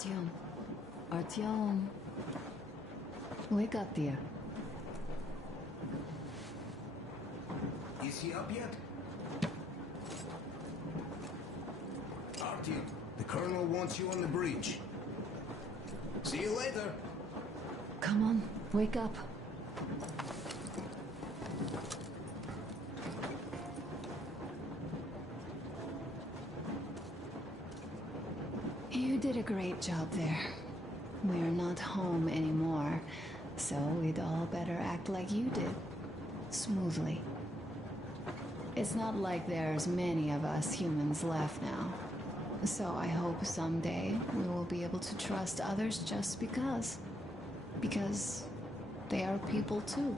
Artyom. Artyom. Wake up, dear. Is he up yet? Artyom, the Colonel wants you on the bridge. See you later. Come on, wake up. You did a great job there. We're not home anymore, so we'd all better act like you did. Smoothly. It's not like there's many of us humans left now. So I hope someday we will be able to trust others just because. Because they are people too.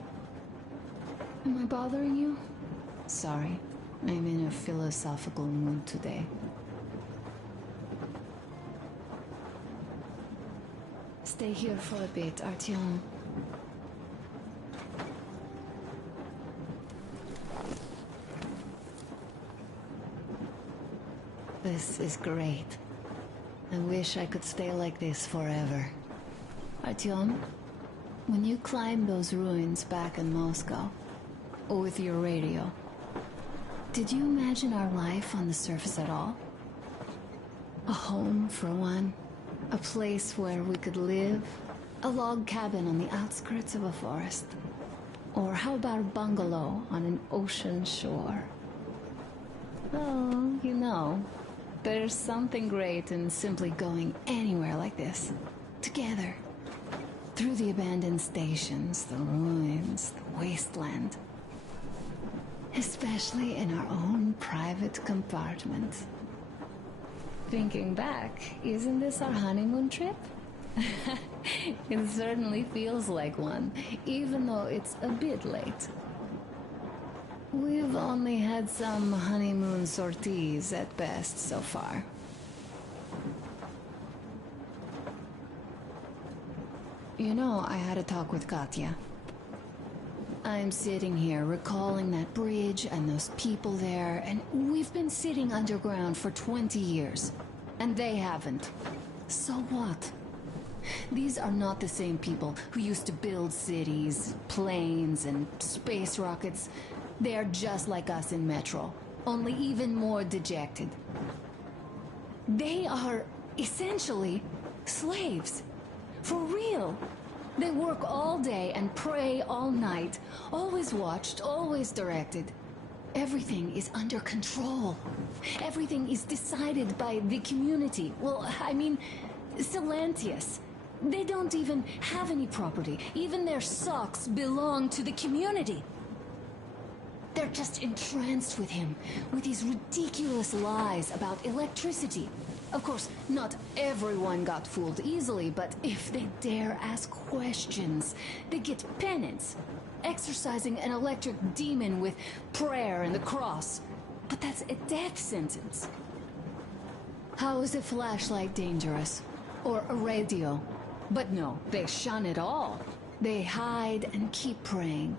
Am I bothering you? Sorry, I'm in a philosophical mood today. Stay here for a bit, Artyom. This is great. I wish I could stay like this forever. Artyom, when you climbed those ruins back in Moscow, with your radio, did you imagine our life on the surface at all? A home, for one. A place where we could live. A log cabin on the outskirts of a forest. Or how about a bungalow on an ocean shore? Oh, you know, there's something great in simply going anywhere like this. Together. Through the abandoned stations, the ruins, the wasteland. Especially in our own private compartment. Thinking back, isn't this our honeymoon trip? It certainly feels like one, even though it's a bit late. We've only had some honeymoon sorties at best so far. You know, I had a talk with Katya. I'm sitting here recalling that bridge and those people there, and we've been sitting underground for 20 years. And they haven't. So what? These are not the same people who used to build cities, planes, and space rockets. They are just like us in Metro, only even more dejected. They are essentially slaves. For real. They work all day and pray all night, always watched, always directed. Everything is under control. Everything is decided by the community. Well, I mean, Silantius. They don't even have any property. Even their socks belong to the community. They're just entranced with him, with these ridiculous lies about electricity. Of course, not everyone got fooled easily, but if they dare ask questions, they get penance. Exorcising an electric demon with prayer and the cross. But that's a death sentence. How is a flashlight dangerous? Or a radio? But no, they shun it all. They hide and keep praying.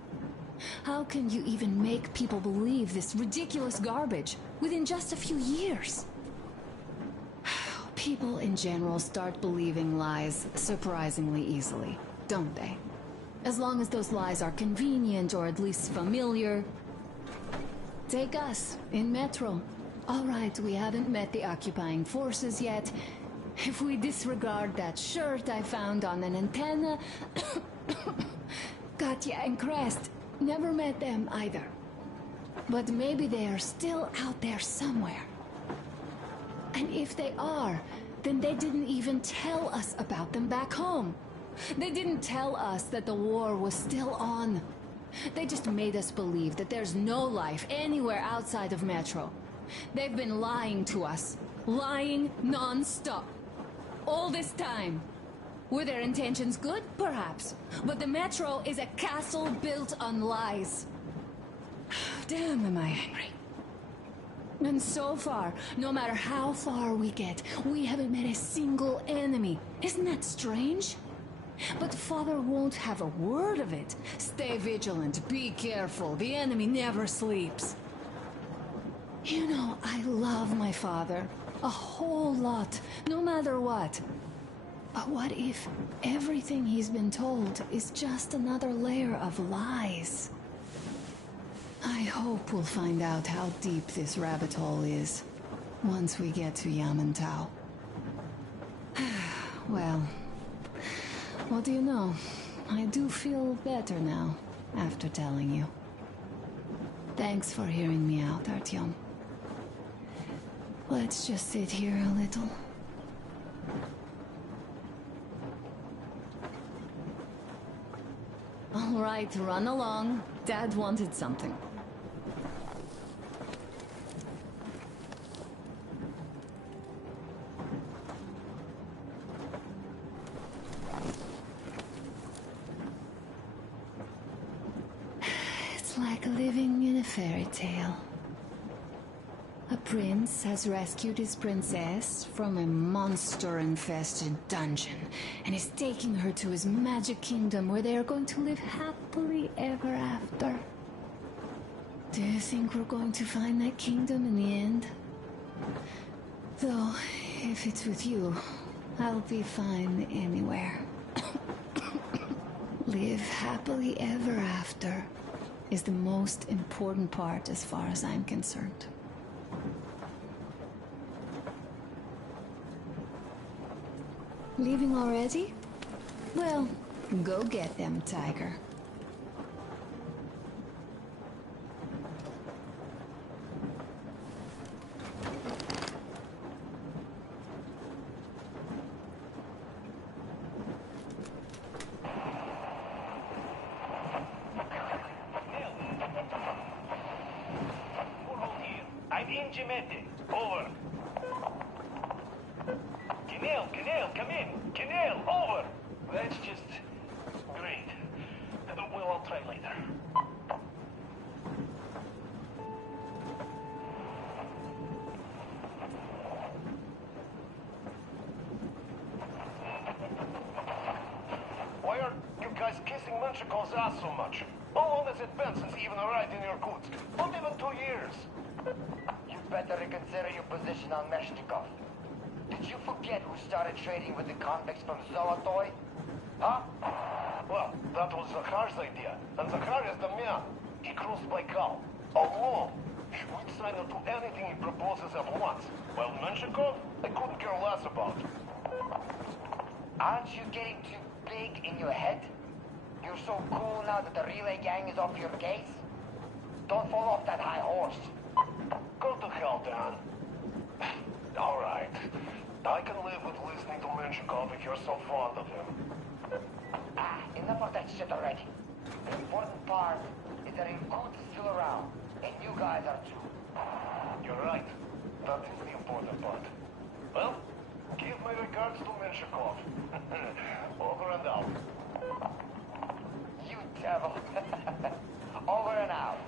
How can you even make people believe this ridiculous garbage within just a few years? People in general start believing lies surprisingly easily, don't they? As long as those lies are convenient or at least familiar. Take us, in Metro. All right, we haven't met the occupying forces yet. If we disregard that shirt I found on an antenna... Katya and Crest, never met them either. But maybe they are still out there somewhere. And if they are, then they didn't even tell us about them back home. They didn't tell us that the war was still on. They just made us believe that there's no life anywhere outside of Metro. They've been lying to us. Lying non-stop. All this time. Were their intentions good? Perhaps. But the Metro is a castle built on lies. Damn, am I angry. And so far, no matter how far we get, we haven't met a single enemy. Isn't that strange? But Father won't have a word of it. Stay vigilant, be careful, the enemy never sleeps. You know, I love my father. A whole lot, no matter what. But what if everything he's been told is just another layer of lies? I hope we'll find out how deep this rabbit hole is once we get to Yamantau. Well, what do you know? I do feel better now after telling you. Thanks for hearing me out, Artyom. Let's just sit here a little. All right, run along. Dad wanted something. It's like living in a fairy tale. A prince has rescued his princess from a monster-infested dungeon and is taking her to his magic kingdom where they are going to live happily ever after. Do you think we're going to find that kingdom in the end? Though, if it's with you, I'll be fine anywhere. Live happily ever after is the most important part as far as I'm concerned. Leaving already? Well, go get them, Tiger. I'm in Jimete. Over. Canal, come in. Canal, over. That's just great. Well, I'll try later. Why are you guys kissing Menchikov's ass so much? How long has it been since he even arrived in Irkutsk? Not even 2 years. You better reconsider your position on Meshnikov. Did you forget who started trading with the convicts from Zolotoy? Huh? Well, that was Zakhar's idea. And Zakhar is the man. He crossed Baikal. Alone. We'd sign him to anything he proposes at once. While Menshikov, I couldn't care less about. Aren't you getting too big in your head? You're so cool now that the relay gang is off your case? Don't fall off that high horse. Go to hell, Dan. All right. I can live with listening to Menshikov if you're so fond of him. Enough of that shit already. The important part is that Irkut is still around, and you guys are too. You're right. That is the important part. Well, give my regards to Menshikov. Over and out. You devil. Over and out.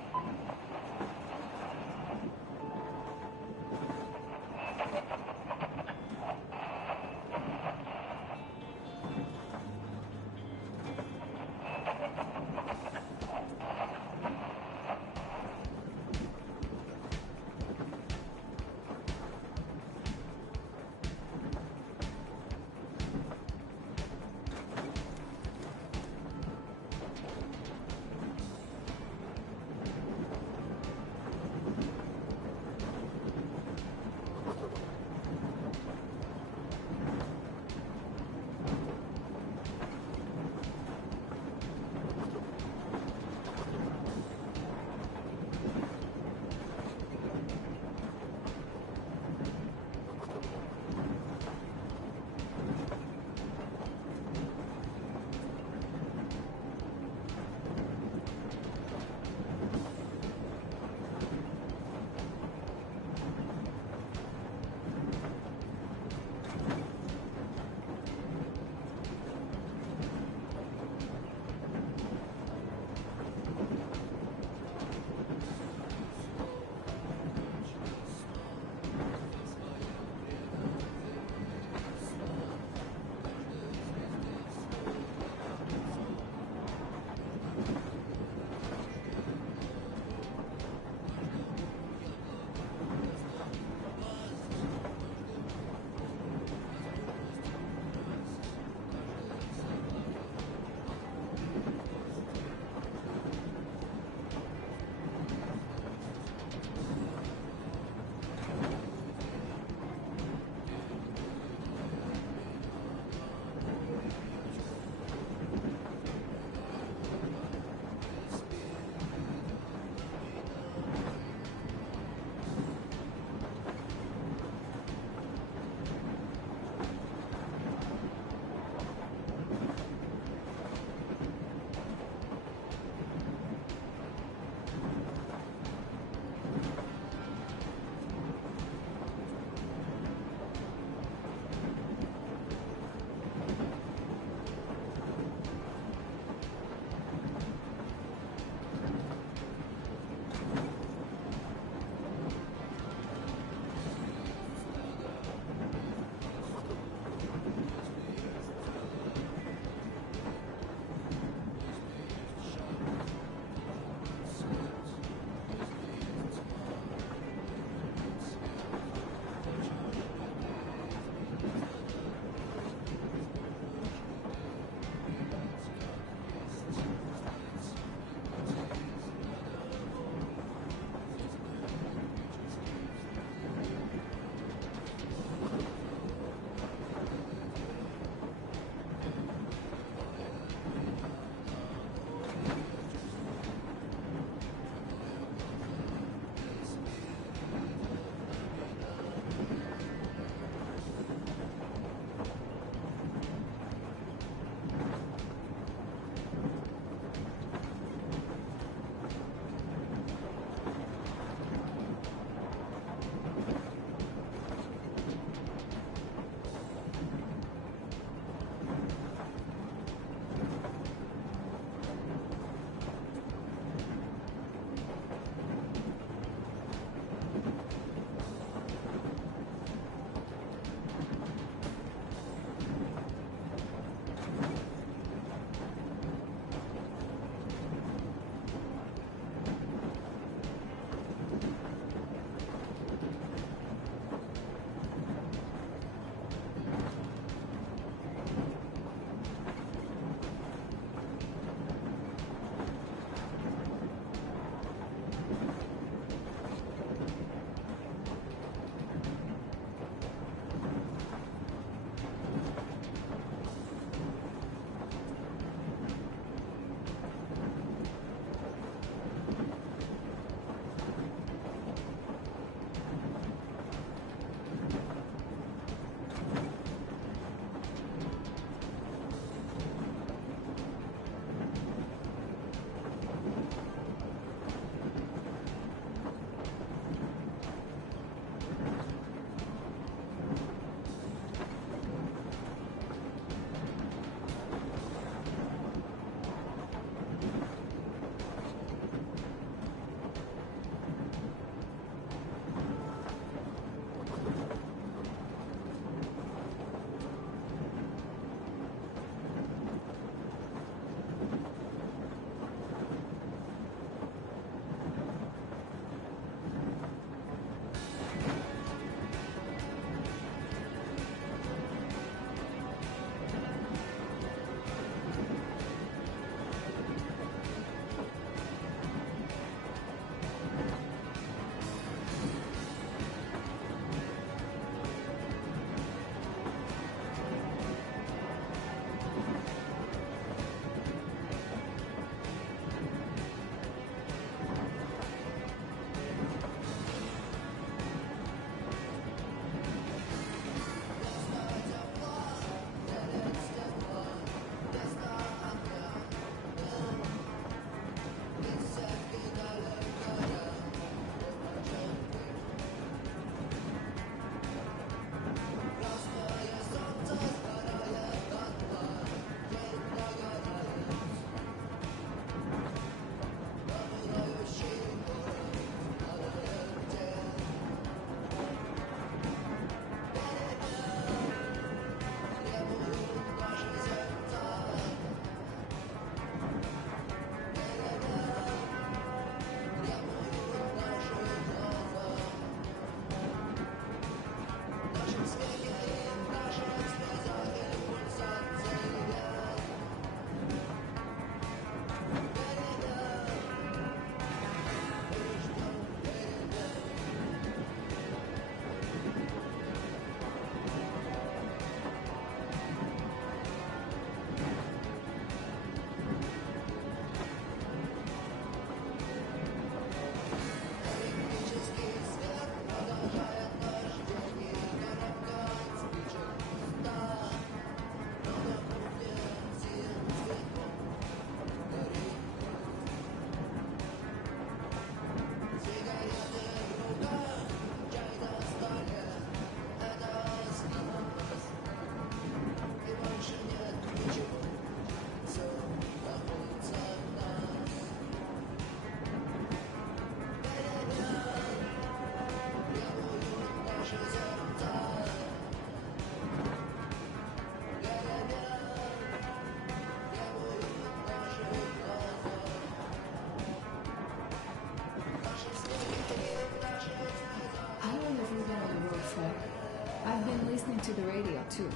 the radio, too.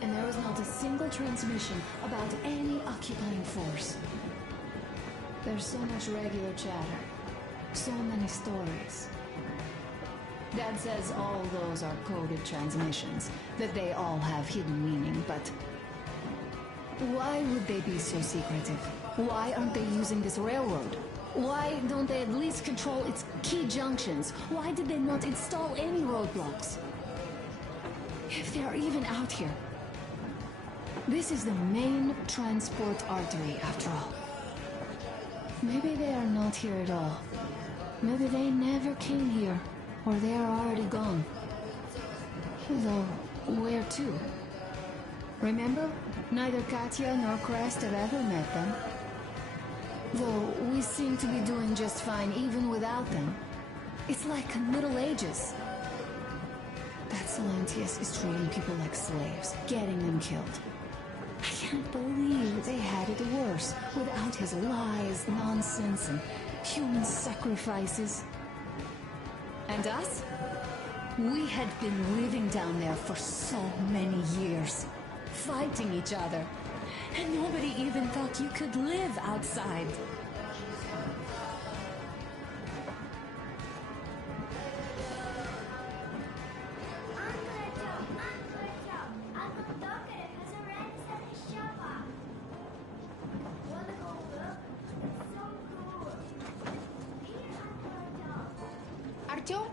And there was not a single transmission about any occupying force. There's so much regular chatter. So many stories. Dad says all those are coded transmissions, that they all have hidden meaning, but why would they be so secretive? Why aren't they using this railroad? Why don't they at least control its key junctions? Why did they not install any roadblocks? If they are even out here. This is the main transport artery, after all. Maybe they are not here at all. Maybe they never came here, or they are already gone. Though, where to? Remember? Neither Katya nor Crest have ever met them. Though we seem to be doing just fine even without them. It's like Middle Ages. That Silentius is treating people like slaves, getting them killed. I can't believe they had it worse without his lies, nonsense, and human sacrifices. And us? We had been living down there for so many years, fighting each other, and nobody even thought you could live outside. Artyom,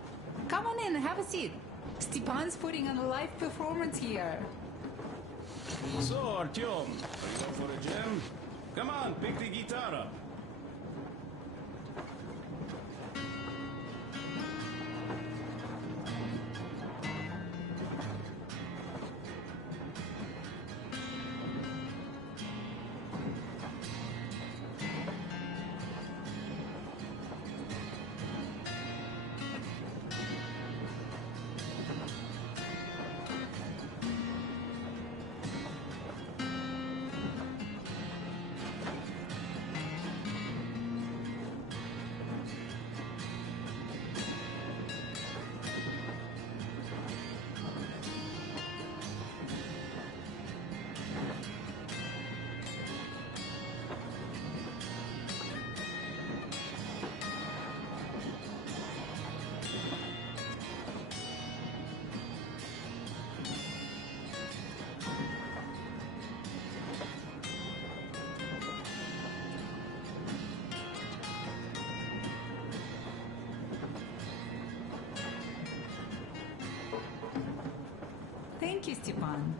come on in, have a seat. Stepan's putting on a live performance here. So, Artyom, are you going for a jam? Come on, pick the guitar up. Thank you, Stepan.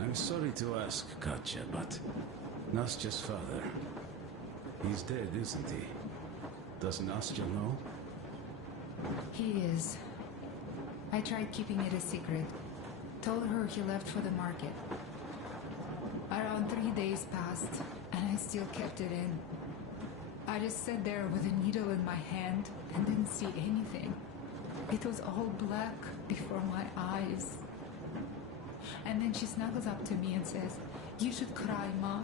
I'm sorry to ask, Katya, but Nastya's father, he's dead, isn't he? Does Nastya know? He is. I tried keeping it a secret. Told her he left for the market. Around 3 days passed, and I still kept it in. I just sat there with a needle in my hand and didn't see anything. It was all black before my eyes. And then she snuggles up to me and says, "You should cry, Ma.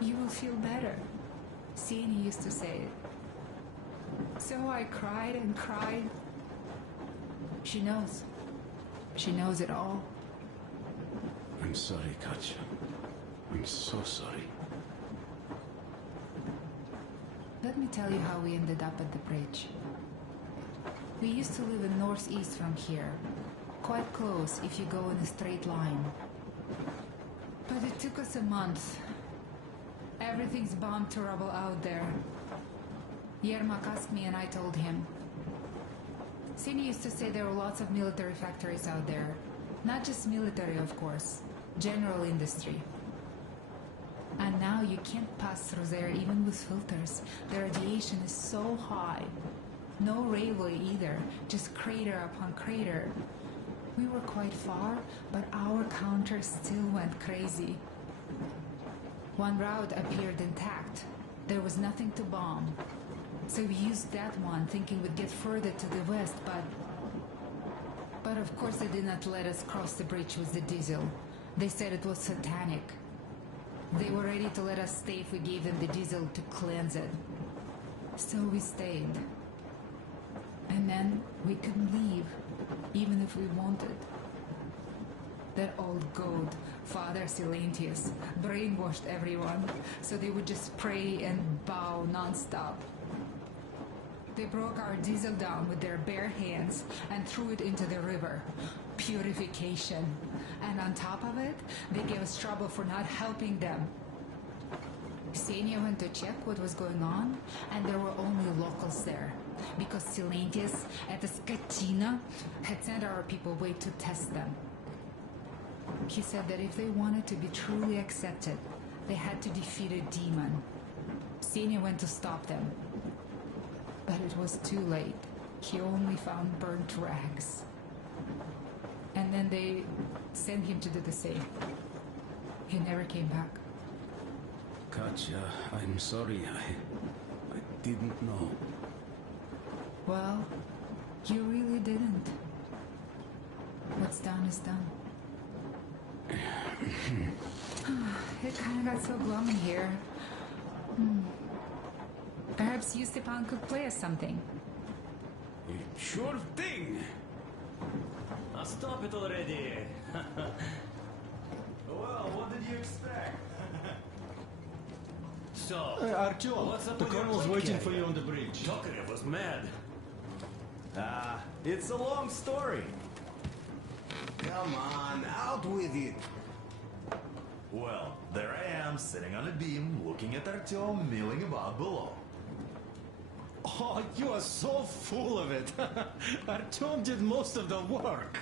You will feel better." Sieni used to say it. So I cried and cried. She knows. She knows it all. I'm sorry, Katya. I'm so sorry. Let me tell you how we ended up at the bridge. We used to live in northeast from here. Quite close if you go in a straight line. But it took us a month. Everything's bombed to rubble out there. Yermak asked me and I told him. Sieni used to say there were lots of military factories out there. Not just military, of course. General industry. And now you can't pass through there even with filters. The radiation is so high. No railway either, just crater upon crater. We were quite far, but our counter still went crazy. One route appeared intact. There was nothing to bomb. So we used that one, thinking we'd get further to the west, but of course they did not let us cross the bridge with the diesel. They said it was satanic. They were ready to let us stay if we gave them the diesel to cleanse it. So we stayed. And then we couldn't leave, even if we wanted. That old goat, Father Silentius, brainwashed everyone, so they would just pray and bow nonstop. They broke our diesel down with their bare hands and threw it into the river. Purification. And on top of it, they gave us trouble for not helping them. Xenia went to check what was going on, and there were only locals there, because Silentius at the Skatina had sent our people away to test them. He said that if they wanted to be truly accepted, they had to defeat a demon. Xenia went to stop them. But it was too late. He only found burnt rags. And then they sent him to do the same. He never came back. Katya, I'm sorry. I didn't know. Well, you really didn't. What's done is done. It kind of got so glum in here. Perhaps you, Stepan, could play us something. Sure thing. Stop it already. Well, what did you expect? So, Artyom, what's up the with your colonel's plane waiting for carrier? you on the bridge. Tokarev was mad. It's a long story. Come on, out with it. Well, there I am, sitting on a beam, looking at Artyom milling about below. Oh, you are so full of it. Artyom did most of the work.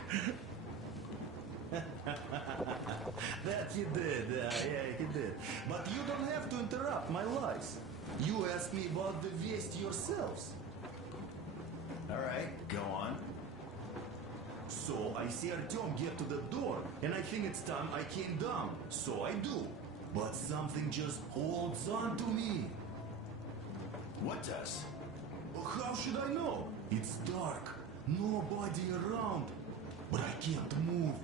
That he did, yeah, he did. But you don't have to interrupt my lies. You asked me about the Vest yourselves. Alright, go on. So I see Artyom get to the door, and I think it's time I came down. So I do. But something just holds on to me. What does? How should I know? It's dark, nobody around. But I can't move.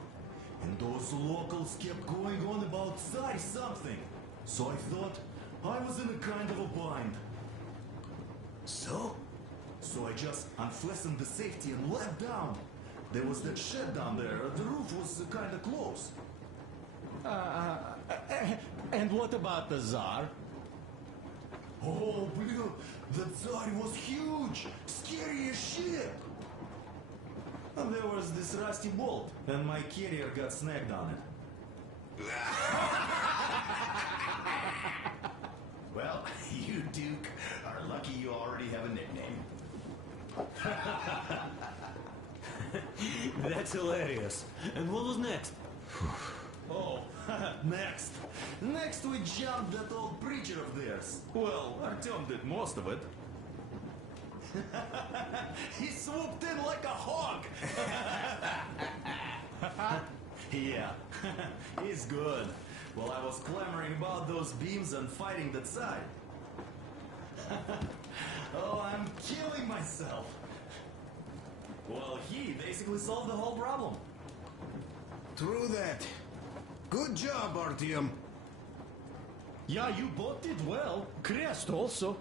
And those locals kept going on about Tsar something. So I thought I was in a kind of a bind. So I just unfastened the safety and leapt down. There was that shed down there. The roof was kind of close. And what about the Tsar? Oh, blue, the Tsar was huge, scary as shit. And there was this rusty bolt, and my carrier got snagged on it. Well, you, Duke, are lucky you already have a nickname. That's hilarious. And what was next? Oh, next. Next we jumped that old preacher of theirs. Well, Artyom did most of it. He swooped in like a hog. Yeah, he's good. While I was clamoring about those beams and fighting that side. Oh, I'm killing myself. Well, he basically solved the whole problem. True that. Good job, Artyom. Yeah, you both did well. Crest also.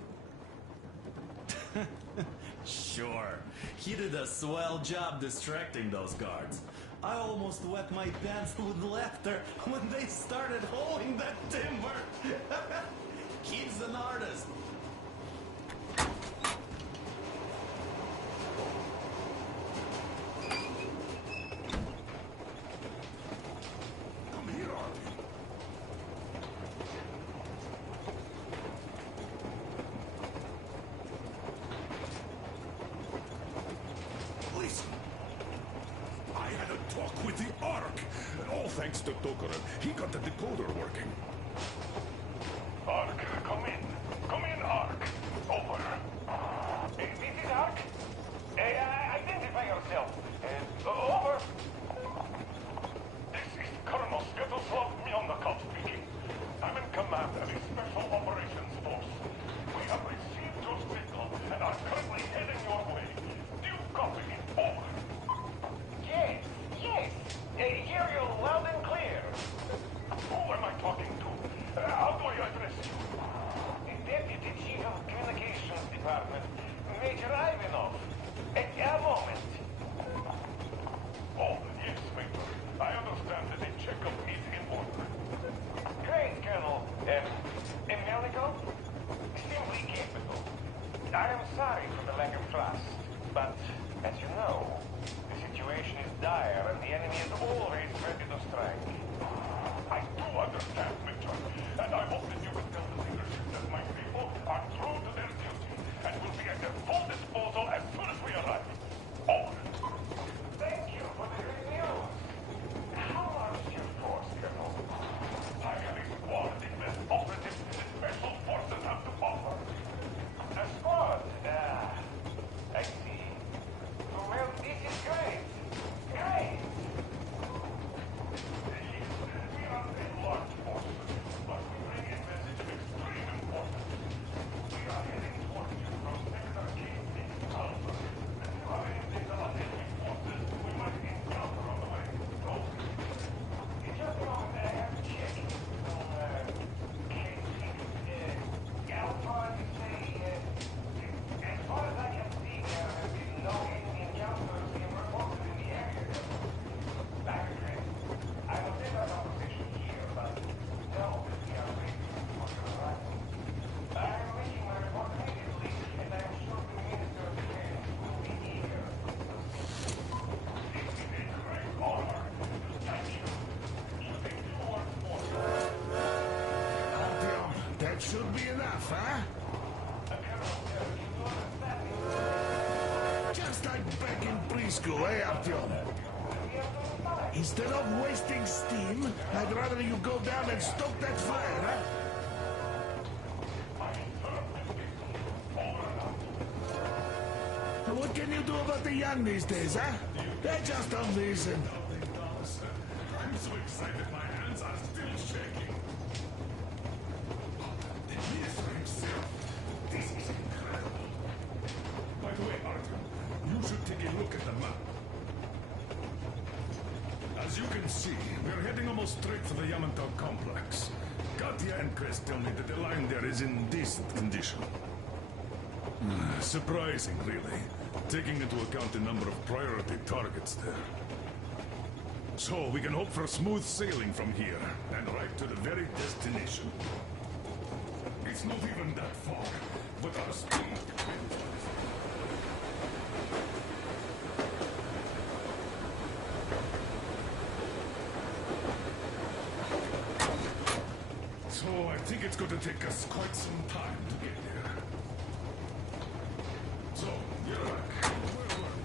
Sure, he did a swell job distracting those guards. I almost wet my pants with laughter when they started hauling that timber. He's an artist. Come here, Artie. Listen. I had a talk with the Ark. All thanks to Tokarev. He got the decoder working. Ark, come in. Come in, Ark. Over. This is Ark. Identify yourself. Over. This is Colonel Sketoslav Myonnikov speaking. I'm in command of a special operations force. We have received your signal and are currently heading your way. Do you copy? Over. Yes. Hear you loud and clear. Who am I talking to? How do I address you? Deputy Chief of Communications Department, Major Ivanov. A moment. Oh, yes, Victor. I understand that a checkup is in order. Great, Colonel. America? Simply capable. I am sorry for the lack of trust, but as you know, the situation is dire and the enemy is always ready to strike. I do understand, Victor, and I hope that you can tell the leadership that my people are true to their duty and will be at their full disposal as soon as we arrive. Oh, thank you for the great news. How large is your force, Colonel? I have explored the best operatives the special forces have to offer. A squad? I see. Well, this is great. Great! We are a large force, but we bring a message of extreme importance. We are heading towards you from Sector Gate in Alpha. And you have anything about enemy forces we might encounter on the way. Oh, just a moment, I have to check. Alpha, you say, as far as I can see, there have been no enemy encounters being reported in the area. Back again. I will take our conversation here, but know that we are waiting for your arrival. I am making my report immediately, and I am sure the Minister of Defense will be eager. It is a great honor. Thank you. You think you are for That should be enough, huh? Just like back in preschool, eh, Artyom? Instead of wasting steam, I'd rather you go down and stoke that fire, huh? What can you do about the young these days, huh? They just don't listen. I'm so excited my hands are still shaking. The minister himself. This is incredible. By the way, Artyom, you should take a look at the map. As you can see, we're heading almost straight for the Yamantau complex. Katya and Chris tell me that the line there is in decent condition. Surprising, really, taking into account the number of priority targets there. So we can hope for smooth sailing from here, and right to the very destination. It's not even that far, but our speed depends on this. So I think it's going to take us quite some time to get there. So, you're back. Where were we?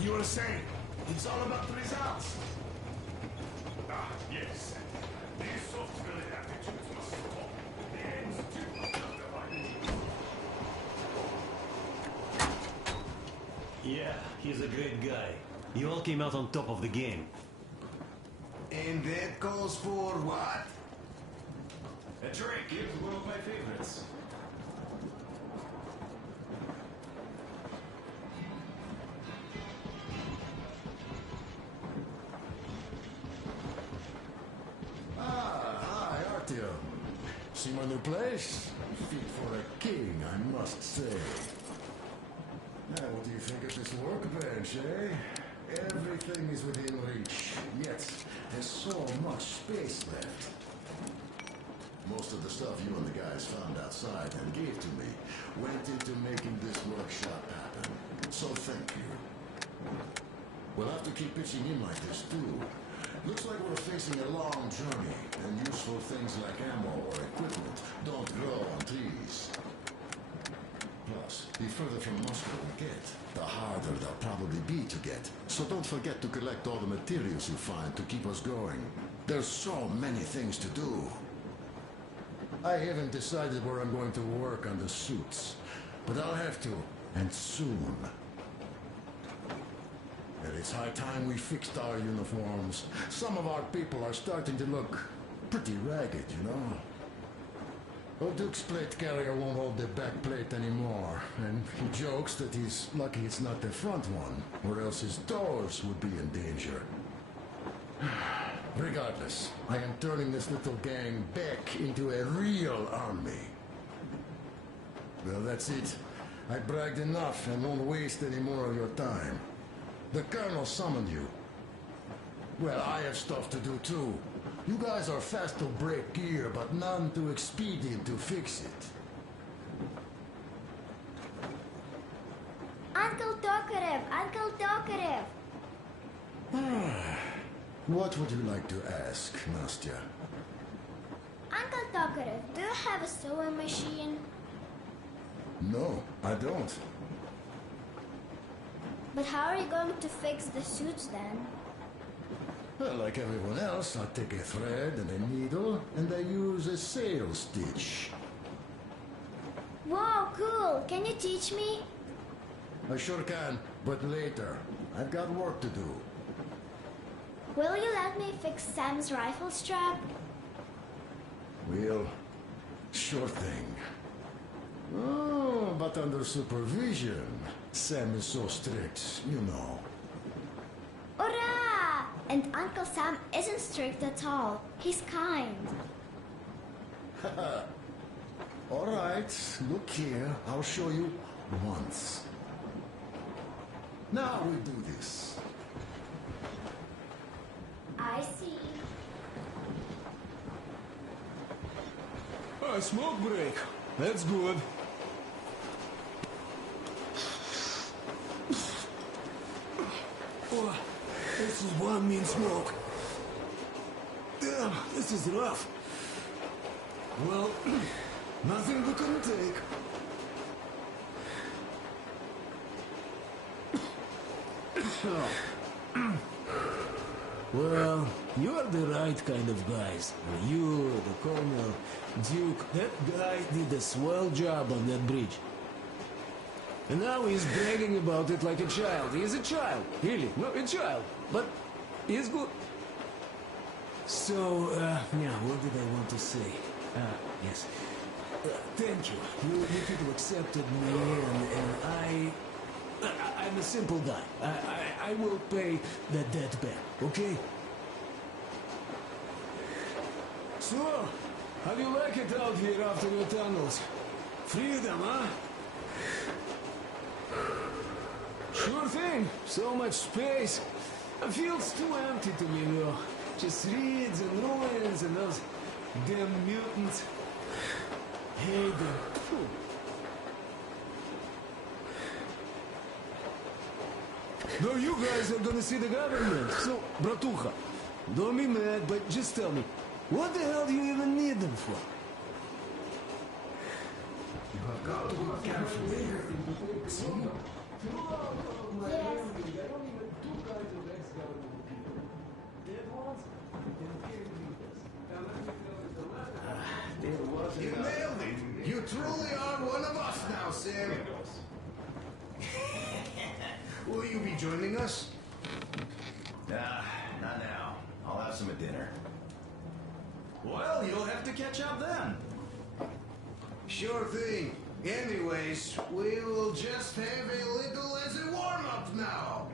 You were saying, it's all about the results. Ah, yes. These soft-spirited attitudes must stop. The ends do not Yeah, he's a great guy. You all came out on top of the game. And that calls for what? A drink is one of my favorites. Hi, Artyom. See my new place? Fit for a king, I must say. Now, what do you think of this workbench, eh? Everything is within reach, yet there's so much space left. Most of the stuff you and the guys found outside and gave to me went into making this workshop happen. So thank you. We'll have to keep pitching in like this, too. Looks like we're facing a long journey, and useful things like ammo or equipment don't grow on trees. Plus, the further from Moscow we get, the harder they'll probably be to get. So don't forget to collect all the materials you find to keep us going. There's so many things to do. I haven't decided where I'm going to work on the suits, but I'll have to, and soon. And it's high time we fixed our uniforms. Some of our people are starting to look pretty ragged, you know? O'Duke's plate carrier won't hold the back plate anymore, and he jokes that he's lucky it's not the front one, or else his toes would be in danger. Regardless, I am turning this little gang back into a real army. Well, that's it. I bragged enough and won't waste any more of your time. The Colonel summoned you. Well, I have stuff to do too. You guys are fast to break gear, but none too expedient to fix it. Uncle Tokarev! Uncle Tokarev! What would you like to ask, Nastya? Uncle Tokarev, do you have a sewing machine? No, I don't. But how are you going to fix the suits then? Well, like everyone else, I take a thread and a needle, and I use a sail stitch. Wow, cool! Can you teach me? I sure can, but later. I've got work to do. Will you let me fix Sam's rifle strap? Well, sure thing. Oh, but under supervision. Sam is so strict, you know. Hurrah! And Uncle Sam isn't strict at all. He's kind. All right, look here. I'll show you once. Now we do this. I see. A smoke break. That's good. Oh, this is one mean smoke. Damn, this is rough. Well, nothing we couldn't take. Well, you are the right kind of guys. You, the Colonel, Duke, that guy did a swell job on that bridge. And now he's bragging about it like a child. He is a child, really, no, a child. But he's good. So, yeah, what did I want to say? Yes. Thank you. You people accepted me, and I'm a simple guy. I will pay the debt back, okay? So, how do you like it out here after your tunnels? Freedom, huh? Sure thing. So much space. It feels too empty to me, though. Just reeds and ruins and those damn mutants. Hey, them. No, you guys are gonna see the government. So, bratucha, don't be mad, but just tell me, what the hell do you even need them for? You have got to be careful here. See? Yes. You nailed it! You truly are one of us now, Sam! Will you be joining us? Nah, not now. I'll have some at dinner. Well, you'll have to catch up then. Sure thing. Anyways, we will just have a little as a warm-up now.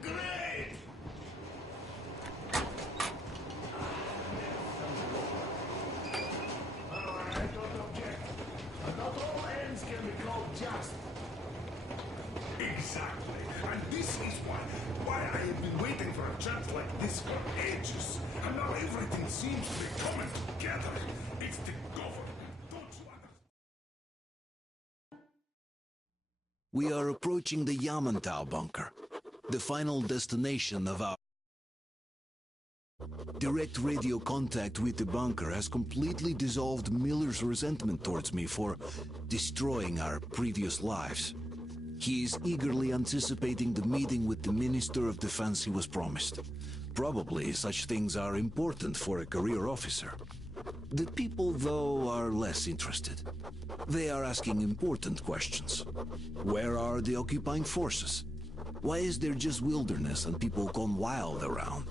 Great! I don't object. Not all ends can be called just. Exactly. And this is why I have been waiting for a chance like this for ages. And now everything seems to be coming together. It's the government. Don't you understand? We are approaching the Yamantau bunker, the final destination of our... Direct radio contact with the bunker has completely dissolved Miller's resentment towards me for destroying our previous lives. He is eagerly anticipating the meeting with the Minister of Defense he was promised. Probably such things are important for a career officer. The people, though, are less interested. They are asking important questions. Where are the occupying forces? Why is there just wilderness and people gone wild around?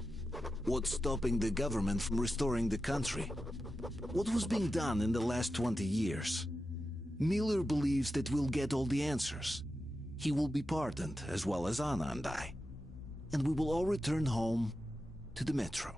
What's stopping the government from restoring the country? What was being done in the last 20 years? Miller believes that we'll get all the answers. He will be pardoned, as well as Anna and I. And we will all return home to the Metro.